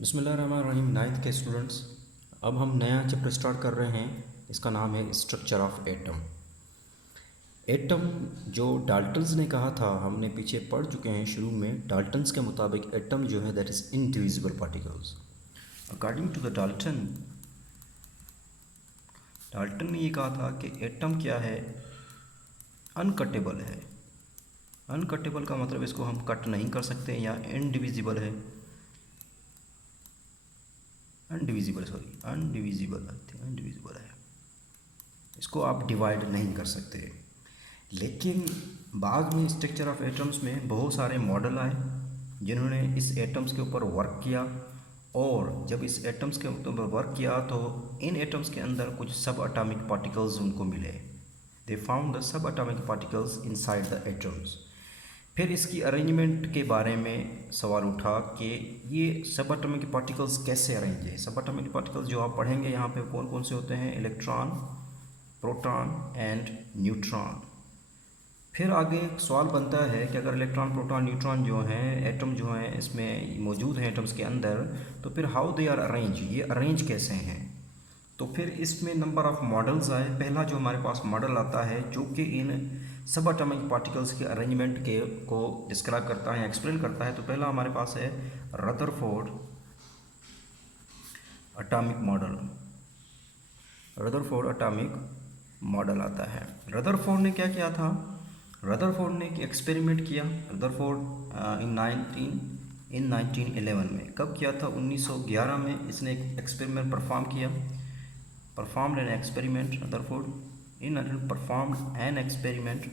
बिस्मिल्लाहिर्रहमानिर्रहीम। नाइन्थ के स्टूडेंट्स, अब हम नया चैप्टर स्टार्ट कर रहे हैं। इसका नाम है स्ट्रक्चर ऑफ एटम। एटम जो डाल्टन्स ने कहा था, हमने पीछे पढ़ चुके हैं शुरू में। डाल्टन्स के मुताबिक एटम जो है that is indivisible particles. According to the Dalton, Dalton ने ये कहा था कि एटम क्या है, अनकटेबल है। अनकटेबल का मतलब इसको हम कट नहीं कर सकते, या इनडिविजिबल है, अनडिविजिबल है। इसको आप डिवाइड नहीं कर सकते। लेकिन बाद में स्ट्रक्चर ऑफ एटम्स में बहुत सारे मॉडल आए जिन्होंने इस एटम्स के ऊपर वर्क किया, और जब इस एटम्स के ऊपर वर्क किया तो इन एटम्स के अंदर कुछ सब एटॉमिक पार्टिकल्स उनको मिले। They found the sub atomic particles inside the atoms. फिर इसकी अरेंजमेंट के बारे में सवाल उठा कि ये सब एटॉमिक पार्टिकल्स कैसे अरेंज है। सब एटॉमिक पार्टिकल्स जो आप पढ़ेंगे यहाँ पे कौन कौन से होते हैं, इलेक्ट्रॉन, प्रोटॉन एंड न्यूट्रॉन। फिर आगे एक सवाल बनता है कि अगर इलेक्ट्रॉन, प्रोटॉन, न्यूट्रॉन जो हैं, एटम जो हैं इसमें मौजूद हैं एटम्स के अंदर, तो फिर हाउ दे आर अरेंज, ये अरेंज कैसे हैं। तो फिर इसमें नंबर ऑफ़ मॉडल्स आए। पहला जो हमारे पास मॉडल आता है जो कि इन सब एटॉमिक पार्टिकल्स के अरेंजमेंट के को डिस्क्राइब करता है, एक्सप्लेन करता है। तो पहला हमारे पास है Rutherford atomic model. Rutherford atomic model आता है। रदरफोर्ड ने क्या किया था, रदरफोर्ड ने एक एक्सपेरिमेंट किया। रदरफोर्ड इन 1911 में, कब किया था, 1911 में इसने एक एक्सपेरिमेंट परफॉर्म किया। Performed an experiment, Rutherford in performed an experiment,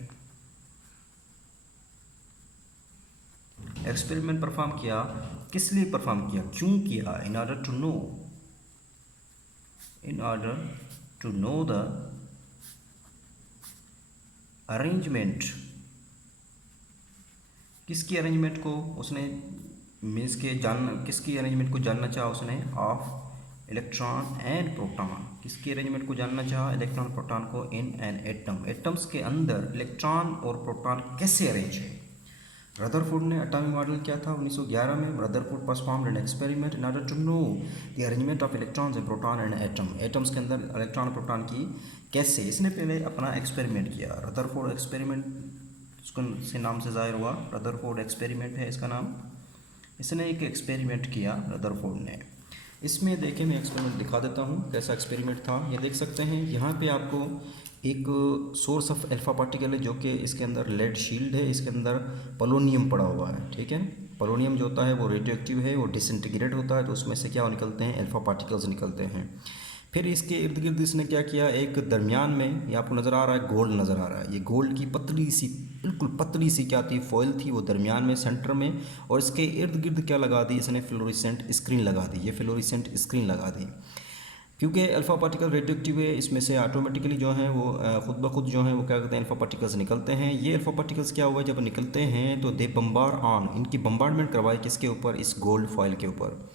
experiment perform किया। किस लिए परफॉर्म किया, क्यों किया, in order to know the arrangement. किसकी अरेंजमेंट को उसने मीन्स के किसकी अरेंजमेंट को जानना चाहा उसने, ऑफ इलेक्ट्रॉन एंड प्रोटॉन। किसकी अरेंजमेंट को जानना चाहा, इलेक्ट्रॉन प्रोटॉन को इन एन एटम। एटम्स के अंदर इलेक्ट्रॉन और प्रोटॉन कैसे अरेंज है। रदरफोर्ड ने एटॉमिक मॉडल किया था 1911 में। Rutherford performed an experiment in order to know the arrangement of electrons and proton and atom. Atoms के अंदर इलेक्ट्रॉन प्रोटॉन की कैसे, इसने पहले अपना एक्सपेरिमेंट किया। रदरफोर्ड एक्सपेरिमेंट इसको से नाम से ज़ाहिर हुआ, रदरफोर्ड एक्सपेरिमेंट है इसका नाम। इसने एक एक्सपेरिमेंट किया रदरफोर्ड ने। इसमें देखें, मैं एक्सपेरिमेंट दिखा देता हूँ कैसा एक्सपेरिमेंट था। ये देख सकते हैं यहाँ पे आपको एक सोर्स ऑफ अल्फा पार्टिकल है जो कि इसके अंदर लेड शील्ड है, इसके अंदर पोलोनियम पड़ा हुआ है, ठीक है। पोलोनियम जो होता है वो रेडियो एक्टिव है, वो डिसइंटीग्रेट होता है, तो उसमें से क्या निकलते हैं, अल्फा पार्टिकल्स निकलते हैं। फिर इसके इर्द गिर्द इसने क्या किया, एक दरमियान में, ये आपको नज़र आ रहा है, गोल्ड नज़र आ रहा है। ये गोल्ड की पतली सी, बिल्कुल पतली सी क्या थी, फॉइल थी, वो दरमियान में सेंटर में। और इसके इर्द गिर्द क्या लगा दी इसने, फ्लोरोसेंट स्क्रीन लगा दी। ये फ्लोरोसेंट स्क्रीन लगा दी क्योंकि अल्फ़ा पार्टिकल रेडियो एक्टिव है, इसमें से ऑटोमेटिकली जो है वो खुद ब खुद जो है वो क्या करते हैं, अल्फ़ा पार्टिकल्स निकलते हैं। ये अल्फ़ा पार्टिकल्स क्या हुआ, जब निकलते हैं तो दे बम्बार ऑन, इनकी बम्बार्डमेंट करवाई किसके ऊपर, इस गोल्ड फॉइल के ऊपर।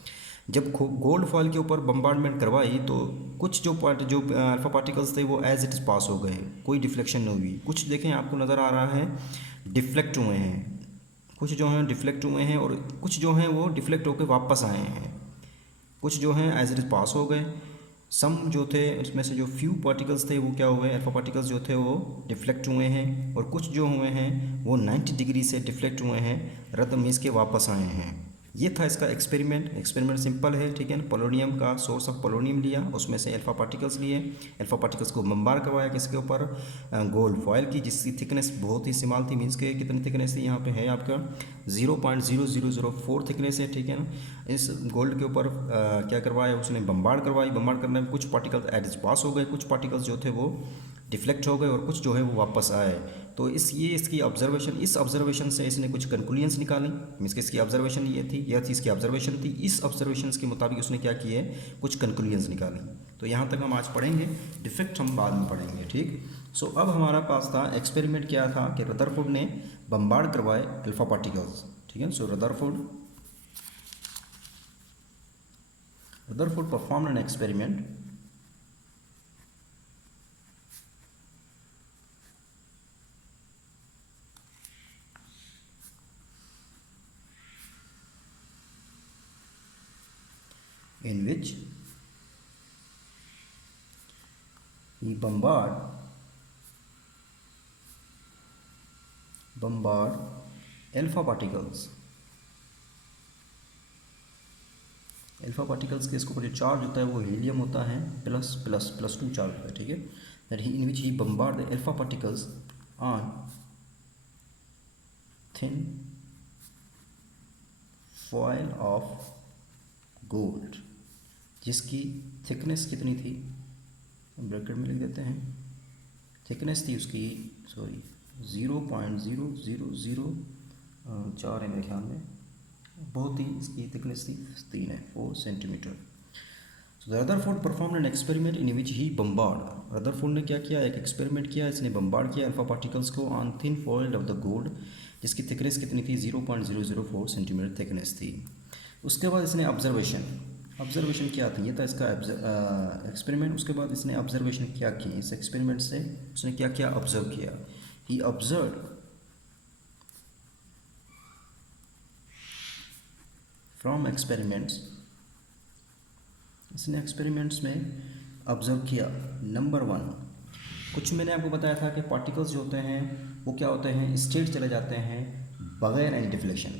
जब गोल्ड फॉइल के ऊपर बम्बार्डमेंट करवाई तो कुछ जो अल्फ़ा पार्टिकल्स थे वो एज इट इज़ पास हो गए, कोई डिफ्लेक्शन नहीं हुई। कुछ देखें आपको नज़र आ रहा है डिफ्लेक्ट हुए हैं, कुछ जो हैं डिफ्लेक्ट हुए हैं, और कुछ जो हैं वो डिफ्लेक्ट होकर वापस आए हैं। कुछ जो हैं एज इट इज़ पास हो गए। सम जो थे उसमें से जो फ्यू पार्टिकल्स थे वो क्या हुए, अल्फ़ा पार्टिकल्स जो थे वो डिफ्लेक्ट हुए हैं, और कुछ जो हुए हैं वो 90 डिग्री से डिफ्लेक्ट हुए हैं, रद्द मीस के वापस आए हैं। ये था इसका एक्सपेरिमेंट। एक्सपेरिमेंट सिंपल है, ठीक है ना। पोलोनियम का सोर्स ऑफ पोलोनियम लिया, उसमें से अल्फ़ा पार्टिकल्स लिए, अल्फ़ा पार्टिकल्स को बम्बार करवाया किसके ऊपर, गोल्ड फॉयल की, जिसकी थिकनेस बहुत ही स्मॉल थी। मीन्स के कितनी थिकनेस थी, यहाँ पे है आपका 0.0004 थिकनेस है, ठीक है ना। इस गोल्ड के ऊपर क्या करवाया उसने, बम्बार्ड करवाई। बम्बार्ड करने में कुछ पार्टिकल्स एज पास हो गए, कुछ पार्टिकल्स जो थे वो डिफ्लेक्ट हो गए, और कुछ जो है वो वापस आए। तो इसकी ऑब्जर्वेशन, इस ऑब्जर्वेशन से इसने कुछ कंक्लूजन्स निकाली। मीन्स कि इसकी ऑब्जर्वेशन ये थी, यह चीज़ की ऑब्जर्वेशन थी, इस ऑब्जर्वेशंस के मुताबिक उसने क्या किए, कुछ कंक्लूजन्स निकाली। तो यहाँ तक हम आज पढ़ेंगे, डिफेक्ट हम बाद में पढ़ेंगे, ठीक। सो अब हमारा पास था एक्सपेरिमेंट क्या था कि रदरफोर्ड ने बम्बार्ड करवाए अल्फा पार्टिकल्स, ठीक है। So Rutherford performed an experiment in which he bombard alpha particles. Alpha particles के इसके ऊपर जो चार्ज होता है वो हीलियम होता है plus plus plus two charge होता है, ठीक है। That he in which he bombard the alpha particles on thin foil of gold, जिसकी थिकनेस कितनी थी, ब्रैकेट में लिख देते हैं, थिकनेस थी उसकी 0.0004 है मेरे ख्याल में, बहुत ही इसकी थिकनेस थी 3 है 4 centimetre. So Rutherford performed an experiment in which he bombard, Rutherford ने क्या किया, एक एक्सपेरिमेंट किया, इसने बम्बार्ड किया अल्फा पार्टिकल्स को on thin foil of the gold, जिसकी थिकनेस कितनी थी 0.004 सेंटीमीटर थिकनेस थी। उसके बाद इसने ऑब्जर्वेशन क्या था, ये था इसका एक्सपेरिमेंट। उसके बाद इसने ऑब्जर्वेशन क्या की, इस एक्सपेरिमेंट से उसने क्या क्या ऑब्जर्व किया, ही ऑब्जर्व फ्रॉम एक्सपेरिमेंट्स, इसने एक्सपेरिमेंट्स में ऑब्जर्व किया। नंबर 1, कुछ मैंने आपको बताया था कि पार्टिकल्स जो होते हैं वो क्या होते हैं, स्टेट चले जाते हैं बगैर एनी डिफ्लेक्शन,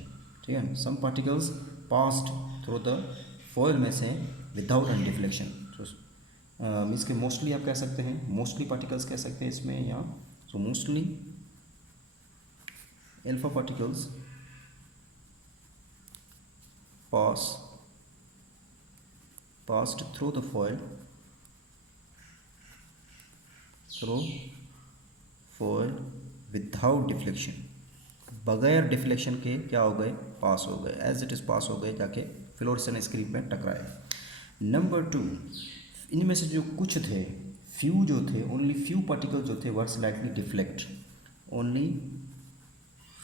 ठीक है। Some particles passed through the foil में से विदाउट एनी डिफ्लेक्शन, मीन्स के मोस्टली आप कह सकते हैं, मोस्टली पार्टिकल्स कह सकते हैं इसमें यहाँ। So mostly alpha particles passed through the foil without deflection, बगैर डिफ्लेक्शन के क्या हो गए, पास हो गए, एज इट इज़ पास हो गए, जाके फ्लोरेसेंट स्क्रीन में टकराए। नंबर 2, इनमें से जो कुछ थे, फ्यू जो थे, ओनली फ्यू पार्टिकल्स जो थे were slightly deflect, only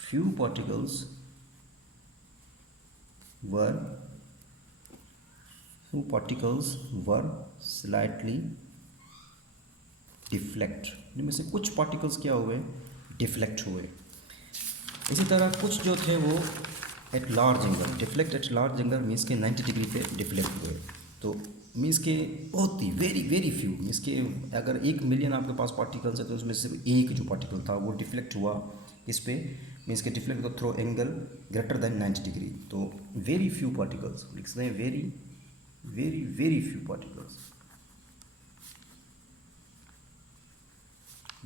few particles were slightly deflect, इनमें से कुछ पार्टिकल्स क्या हुए, डिफ्लेक्ट हुए। इसी तरह कुछ जो थे वो at large angle, deflect at large angle means के 90 डिग्री पे डिफ्लेक्ट हुए। तो मीन्स के बहुत ही वेरी फ्यू, मीन्स के अगर 1 मिलियन आपके पास पार्टिकल्स है तो उसमें से एक जो पार्टिकल था वो डिफ्लेक्ट हुआ किस पे, मीन्स के डिफ्लेक्ट हुआ through angle greater than 90 degree. तो वेरी फ्यू पार्टिकल्स लिखते हैं, very few particles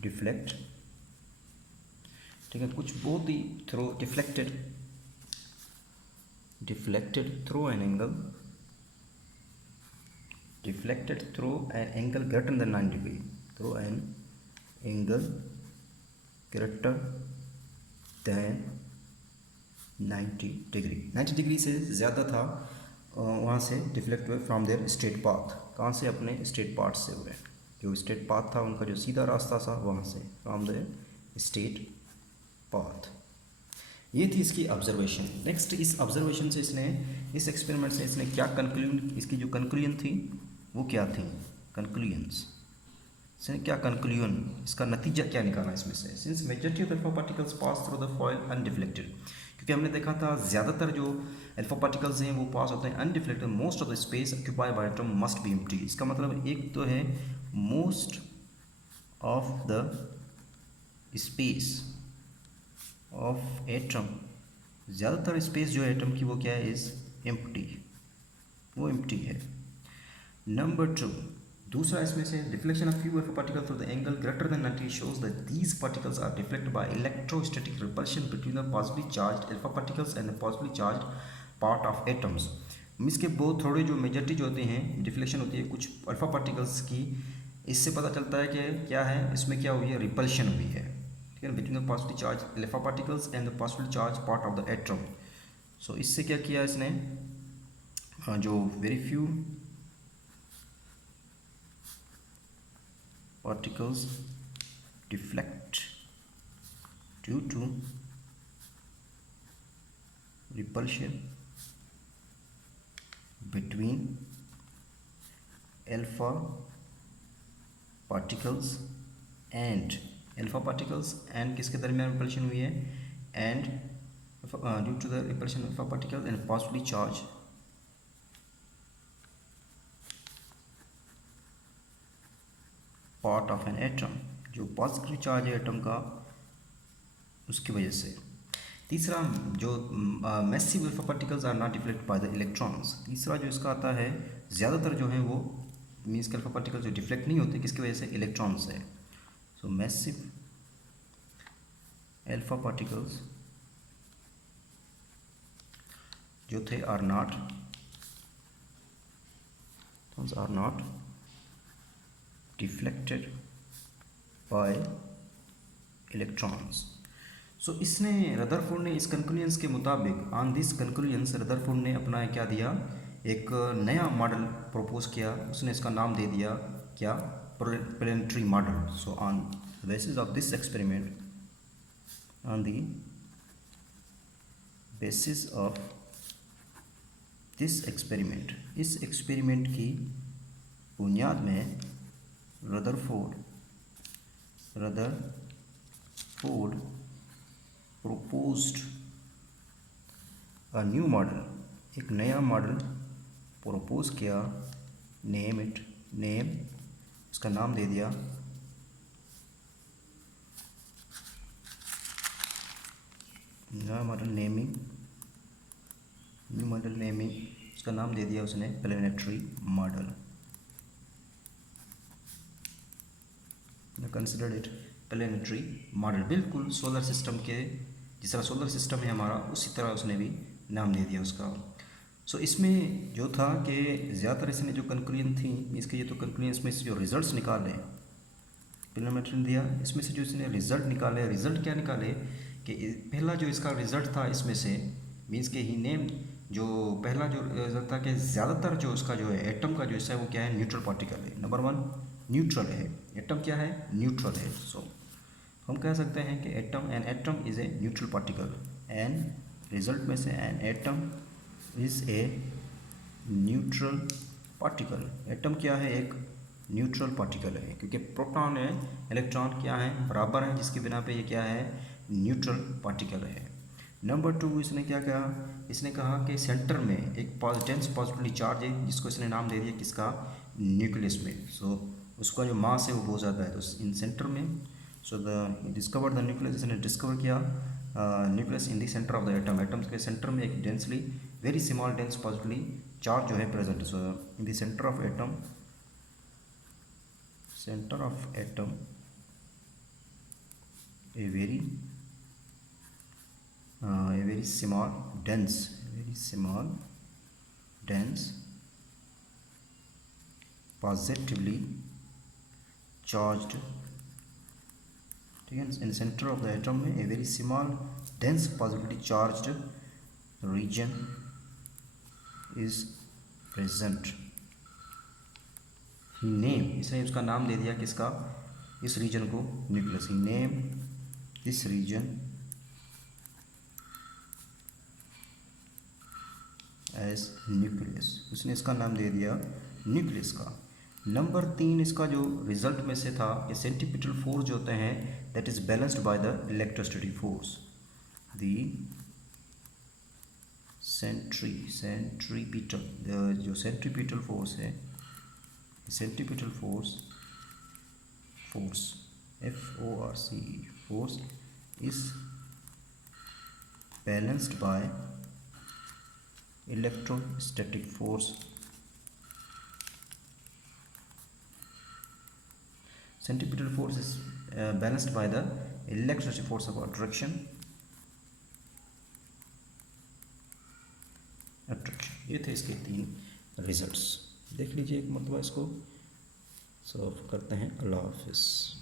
डिफ्लेक्ट, ठीक है। कुछ बहुत ही through deflected through an angle, deflected through an angle greater than 90 degree, through an angle greater than 90 degree, 90 degree से ज़्यादा था, वहाँ से डिफ्लेक्ट हुए फ्रॉम देयर स्ट्रेट पाथ, कहाँ से, अपने स्ट्रेट पाथ से हुए, जो स्ट्रेट पाथ था उनका जो सीधा रास्ता था वहाँ से, फ्रॉम देयर स्ट्रेट पाथ। ये थी इसकी ऑब्जर्वेशन। नेक्स्ट इस ऑब्जर्वेशन से इसने, इस एक्सपेरिमेंट से इसने क्या कंक्लूजन, इसकी जो कंक्लूजन थी वो क्या थी, कंक्लूजन्स, इसने क्या कंक्लूजन, इसका नतीजा क्या निकाला इसमें से, since majority of alpha particles pass through the foil undeflected, क्योंकि हमने देखा था ज़्यादातर जो अल्फा पार्टिकल्स हैं वो पास होते हैं undeflected, most of the space occupied by atom must be empty. इसका मतलब एक तो है most of the space of atom, ज़्यादातर स्पेस जो है एटम की वो क्या है, इज़ एम्प्टी, वो एम्प्टी है। नंबर 2, दूसरा इसमें से deflection of few alpha particles through the angle greater than 90 shows that these particles are deflected by electrostatic repulsion between the positively charged alpha particles and the positively charged part of atoms। Means के बहुत थोड़े जो majority जो होते हैं deflection होती है कुछ अल्फा पार्टिकल्स की, इससे पता चलता है कि क्या है, इसमें क्या हुई है, रिपल्शन हुई है, ठीक है, between the positively charge alpha particles and the positively charge part of the atom. So इससे क्या किया इसने, जो very few particles deflect due to repulsion between alpha particles and किसके दरमियान रिपल्शन हुई है, and due to the repulsion of alpha particles and positively charged part of an atom, जो पॉजिटिव चार्ज है एटम का उसकी वजह से। तीसरा जो massive alpha particles are not deflect by the electrons. तीसरा जो इसका आता है, ज़्यादातर जो है वो मीन्स के अल्फा पार्टिकल्स जो डिफ्लेक्ट नहीं होते, किसकी वजह से? इलेक्ट्रॉन से। सो मैसिव अल्फा पार्टिकल्स जो थे are not deflected by electrons. So इसने रदरफोर्ड ने इस कंक्लूजन्स के मुताबिक, ऑन दिस कंक्लूजन्स रदरफोर्ड ने अपना क्या दिया, एक नया मॉडल प्रपोज किया। उसने इसका नाम दे दिया क्या? Planetary model. So on the basis of this experiment, on the basis of this experiment, इस एक्सपेरिमेंट की बुनियाद में Rutherford proposed a new model, एक नया मॉडल प्रपोज किया। नेम इसका नाम दे दिया नया मॉडल, न्यू मॉडल नेमिंग, इसका नाम दे दिया उसने planetary model. Considered it planetary model, बिल्कुल सोलर सिस्टम के जिस तरह सोलर सिस्टम है हमारा, उसी तरह उसने भी नाम दे दिया उसका। सो इसमें जो था कि ज़्यादातर इसने जो कंक्लूजन थी, इसके ये तो कंक्लूजन में से जो रिजल्ट्स निकाले प्लैनेटरी ने दिया, इसमें से जो इसने रिजल्ट निकाले, रिजल्ट क्या निकाले कि पहला जो इसका रिजल्ट था इसमें से मीन्स के ही नेम, जो पहला जो रिजल्ट था कि ज़्यादातर जो उसका जो है एटम का जो हिस्सा है वो क्या है? न्यूट्रल पार्टिकल है। नंबर 1 न्यूट्रल है, एटम क्या है? न्यूट्रल है। सो हम कह सकते हैं कि an atom is a neutral particle. An result में से an atom is a neutral particle. Atom क्या है? एक न्यूट्रल पार्टिकल है, क्योंकि प्रोटॉन है इलेक्ट्रॉन क्या है? बराबर है, जिसकी बिना पे ये क्या है? न्यूट्रल पार्टिकल है। नंबर 2 इसने क्या कहा? इसने कहा कि सेंटर में एक डेंस पॉजिटिवली चार्ज है, जिसको इसने नाम दे दिया किसका? न्यूक्लियस में। सो उसका जो मास है वो बहुत ज़्यादा है, तो इन सेंटर में। सो डिस्कवर द न्यूक्लियस, इसने डिस्कवर किया nucleus in the center of the atom. Atoms के सेंटर में एक densely very small dense positively charge जो है present. So in the center of atom a very small dense positively charged, ठीक है, in center of the atom में a very small dense positively charged region is present. Name, इसने उसका नाम दे दिया किसका? इस रीजन को nucleus. Name this region as nucleus, उसने इसका नाम दे दिया न्यूक्लियस का। नंबर 3 इसका जो रिजल्ट में से था कि सेंट्रीपिटल फोर्स जो होते हैं that is balanced by the electrostatic force. The centripetal जो सेंट्रीपिटल फोर्स है, centripetal force FORCE force is balanced by electrostatic force। Centripetal force is balanced by the electrostatic force of attraction। ये थे इसके 3 results. देख लीजिए एक मरतबा इसको। सो करते हैं। अल्लाह हाफिज़।